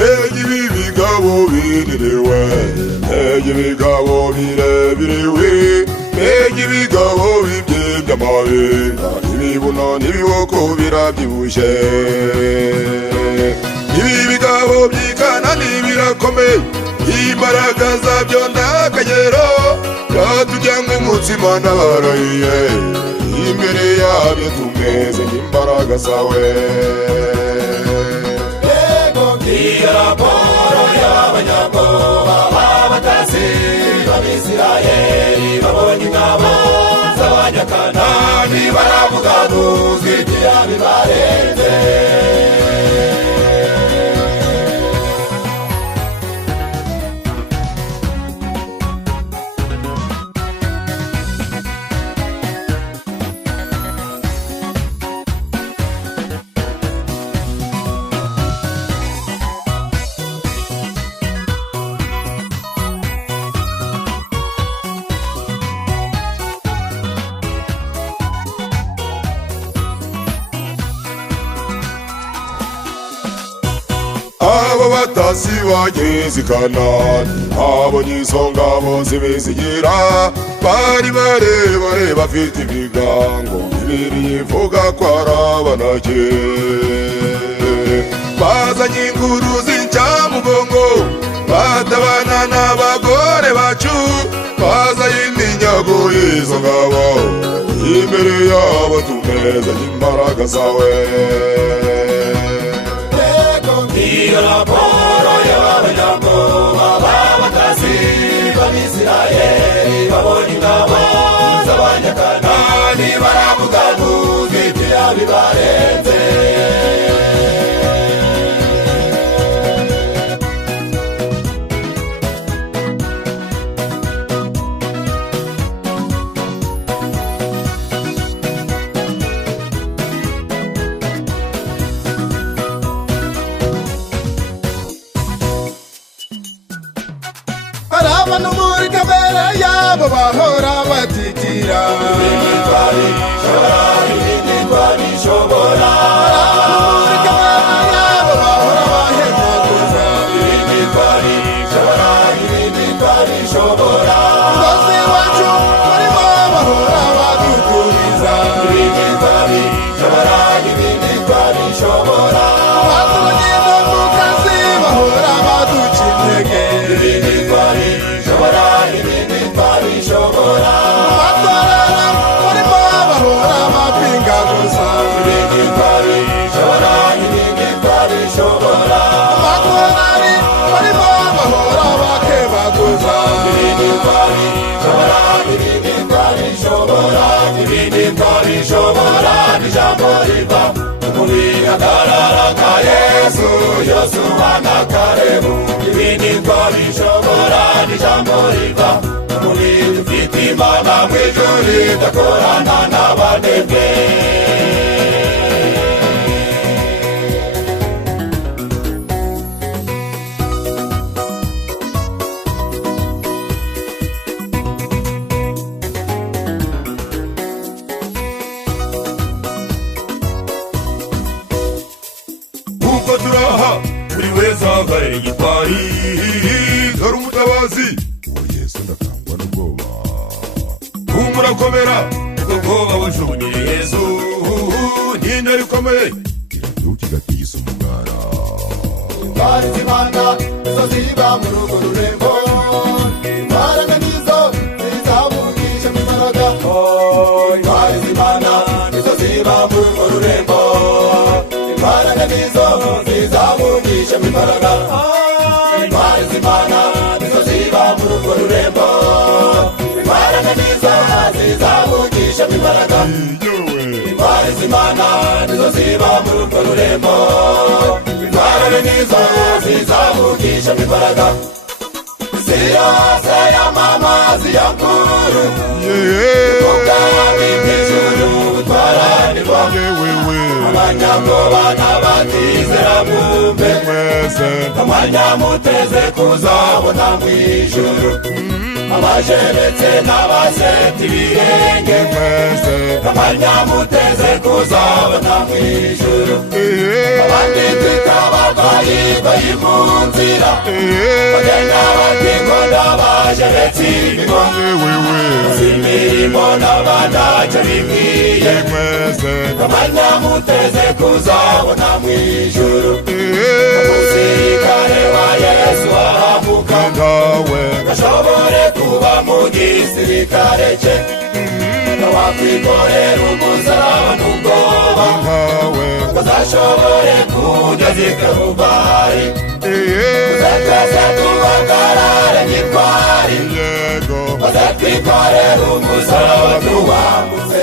Megibi bigabo biriwe, megibi bigabo birebiriwe, megibi bigabo bibyamawe, ibibuno n'ibiboko birabyibushe. Ibi bigabo byikana n'ibirakomeye, imbaraga zabyo ndakagero, byatujyanywe umutsima n'abarahiye, imbere yabyo tumeze nk'imbaraga zawe. Iyo raporo y'abanyabwoba b'abatasi b'Abisirayeli babonye ingabo z'Abanyakanani baravuga ntuzigera bibarenze. Abo batasi bageze i Kanani, abonye izo ngabo z'ibizigira, bari barebare bafite ibigango, Bibiliya ivuga ko ari Abanaki. Bazanye inguru z'incamugongo, batabana n'abagore bacu, bazanye iminyago y'izo ngabo, imbere yabo tumeze nk'imbaraga zawe. Iyo raporo y'abanyabwoba b'abatasi b'Abisirayeli babonye ingabo z'Abanyakanani baravuga ntuzigera bibarenze. Abantu muri kamere yabo bahora batitira, ibindi twabishobora, ibindi twabishobora. abantu muri kamere yabo bahora bahemaguza, ibindi twabishobora, ibindi twabishobora. umugozi wacu barimo bahora badutumiza, ibindi twabishobora, ibindi twabishobora. abaturage bo mu kazi bahora baduca intege, ibindi twabishobora, ibindi twabishobora. abatorera barimo bahora bapingaguza, ibindi twabishobora, ibindi twabishobora. amakorari barimo bahora bakebaguza, ibindi twabishobora, ibindi twabishobora. ibindi twabishobora n'ijambo riva mu bihagarara nka Yesu, Yosuwa na Kalebu. ibindi twabishobora n'ijambo riva muri dufite Imana mu ijuru idakorana n'abanebwe. Kuko turaha buri wese ahagarariye igitwari, dore umutabazi uwo Yesu ndakangwa n'ubwoba. Humura komera, ubwo bwoba bujugunyire Yesu, n'intare rikomeye irabyuka igatigisa umugara. Intwari z'Imana nizo ziba muri urwo rurembo, imbaraga nizo zizamugisha mu imbaraga. Intwari z'Imana nizo ziba muri urwo rurembo, imbaraga nizo zizamugisha mu imbaraga. Intwari z'Imana nizo ziba muri urwo rurembo, imbaraga nizo zizamugisha mu imbaraga. Intwari z'Imana nizo ziba muri urwo rurembo, imbaraga nizo zizamugisha mu imbaraga. Isi yose y'amamazi ya nkuru, ubwami bw'ijuru butwaranirwa. Abanyabwoba n'abatizera mwumve, amanya muteze kuzabona mu ijuru. Abajeretse n'abaseta ibirenge, amanya muteze kuzabona mu ijuru. Abandi twita abagore yiva yimunzira bagenda batingonda baje betsingo imirimo n'abandacyo bibwiye bamanya muteze kuzabona mw'ijuru umusirikare wa Yesu ahavuka gashobore kuba mu gisirikare cye wakwikorera umusaraba n'ubwoba uzashobore kugeza i Karuvali uzakaza tuhagarare gitwari uzatwikorera umusaraba tuwambutse